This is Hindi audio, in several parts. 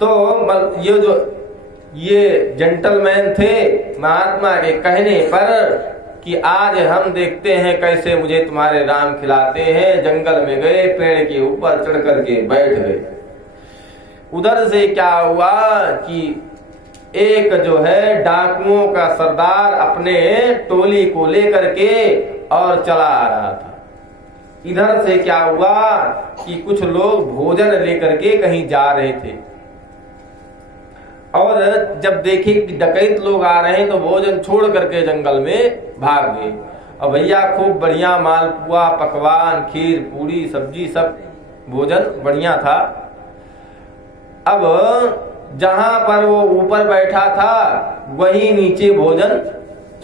तो ये जेंटलमैन थे महात्मा के कहने पर कि आज हम देखते हैं कैसे मुझे तुम्हारे राम खिलाते हैं। जंगल में गए, पेड़ के ऊपर चढ़ करके बैठ गए। उधर से क्या हुआ कि एक जो है डाकुओं का सरदार अपने टोली को लेकर के और चला आ रहा था। इधर से क्या हुआ कि कुछ लोग भोजन लेकर के कहीं जा रहे थे और जब देखे कि डकैत लोग आ रहे हैं तो भोजन छोड़ करके जंगल में भाग गए। और भैया खूब बढ़िया मालपुआ, पकवान, खीर, पूरी, सब्जी, सब भोजन बढ़िया था। अब जहां पर वो ऊपर बैठा था वही नीचे भोजन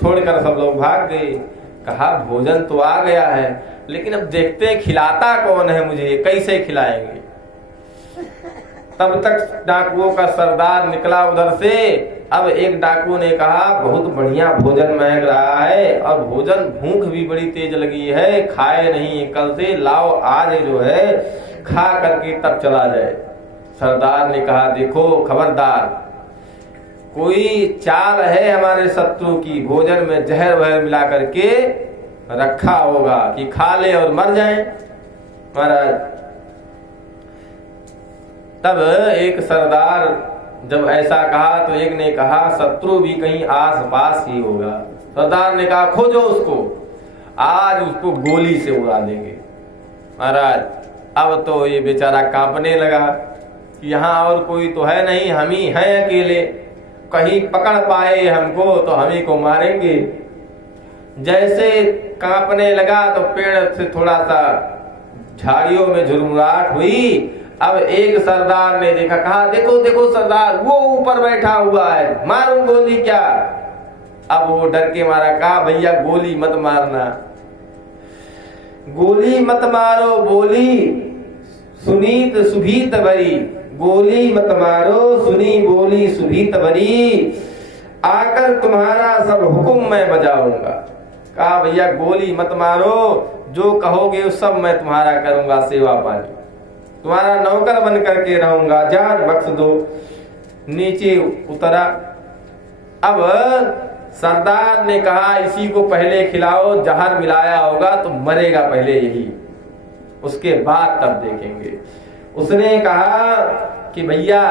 छोड़कर सब लोग भाग गए। कहा भोजन तो आ गया है, लेकिन अब देखते हैं खिलाता कौन है मुझे, कैसे खिलाएंगे। तब तक डाकुओं का सरदार निकला उधर से। अब एक डाकू ने कहा बहुत बढ़िया भोजन महक रहा है और भोजन भूख भी बड़ी तेज लगी है, खाए नहीं कल से, लाओ आज जो है खा करके तब चला जाए। सरदार ने कहा देखो खबरदार, कोई चाल है हमारे शत्रु की, भोजन में जहर वहर मिला करके रखा होगा कि खा ले और मर जाए। महाराज तब एक सरदार जब ऐसा कहा तो एक ने कहा शत्रु भी कहीं आस पास ही होगा। सरदार ने कहा खोजो उसको, आज उसको गोली से उड़ा देंगे। महाराज अब तो ये बेचारा कांपने लगा कि यहाँ और कोई तो है नहीं, हम ही हैं अकेले, कहीं पकड़ पाए हमको तो हम ही को मारेंगे। जैसे कांपने लगा तो पेड़ से थोड़ा सा झाड़ियों में झुरमुराहट हुई। अब एक सरदार ने देखा, कहा देखो देखो सरदार वो ऊपर बैठा हुआ है, मारूं गोली क्या। अब वो डर के मारा, कहा भैया गोली मत मारना, गोली मत मारो, बोली सुनीत सुभीत भरी, गोली मत मारो सुनी बोली सुभीत भरी, आकर तुम्हारा सब हुक्म मैं बजाऊंगा। कहा भैया गोली मत मारो, जो कहोगे सब मैं तुम्हारा करूंगा, सेवा पानी, तुम्हारा नौकर बन करके रहूंगा, जान बख्श दो। नीचे उतरा। अब सरदार ने कहा इसी को पहले खिलाओ, जहर मिलाया होगा तो मरेगा पहले यही, उसके बाद तब देखेंगे। उसने कहा कि भैया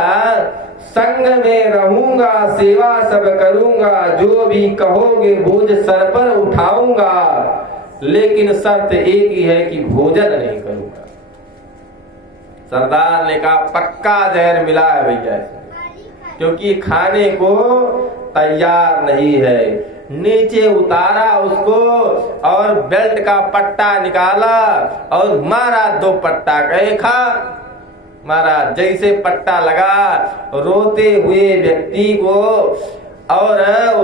संग में रहूंगा, सेवा सब करूंगा, जो भी कहोगे बोझ सर पर उठाऊंगा, लेकिन शर्त एक ही है कि भोजन नहीं करूंगा। सरदार ने कहा पक्का जहर मिला है भैया, क्योंकि खाने को तैयार नहीं है। नीचे उतारा उसको और बेल्ट का पट्टा निकाला और मारा, दो पट्टा कहे खा। मारा, जैसे पट्टा लगा रोते हुए व्यक्ति को, और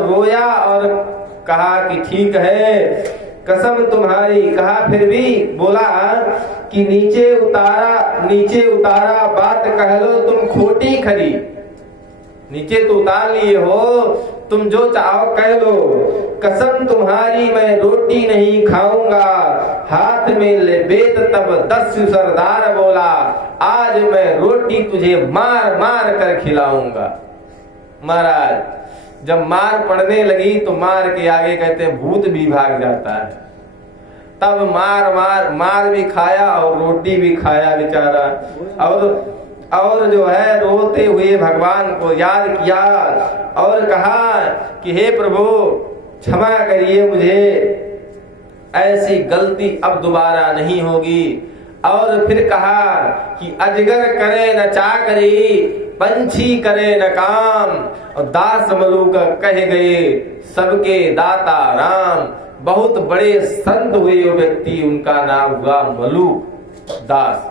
रोया और कहा कि ठीक है कसम तुम्हारी। कहा फिर भी बोला कि नीचे उतारा बात कह लो तुम खोटी खरी, नीचे तो उतार लिए हो, तुम जो चाहो कह लो, कसम तुम्हारी मैं रोटी नहीं खाऊंगा। हाथ में ले बेत तब 10 सरदार बोला, आज मैं रोटी तुझे मार मार कर खिलाऊंगा। महाराज जब मार पड़ने लगी तो मार के आगे कहते हैं भूत भी भाग जाता है। तब मार भी खाया और रोटी भी खाया बेचारा, और जो है रोते हुए भगवान को याद किया और कहा कि हे प्रभु क्षमा करिए मुझे, ऐसी गलती अब दोबारा नहीं होगी। और फिर कहा कि अजगर करे न चाकरी, पंछी करे न काम, और दास मलूक कह गए सबके दाता राम। बहुत बड़े संत हुए वो व्यक्ति, उनका नाम हुआ मलूक दास।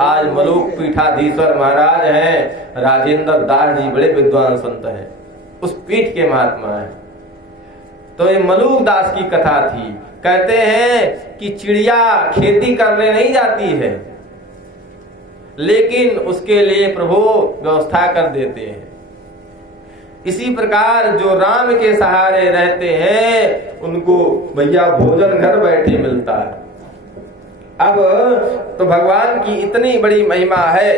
आज मलूक पीठाधीश्वर महाराज हैं, राजेंद्र दास जी बड़े विद्वान संत हैं, उस पीठ के महात्मा हैं। तो ये मलूक दास की कथा थी। कहते हैं कि चिड़िया खेती करने नहीं जाती है, लेकिन उसके लिए प्रभु व्यवस्था कर देते हैं। इसी प्रकार जो राम के सहारे रहते हैं उनको भैया भोजन घर बैठे मिलता है। अब तो भगवान की इतनी बड़ी महिमा है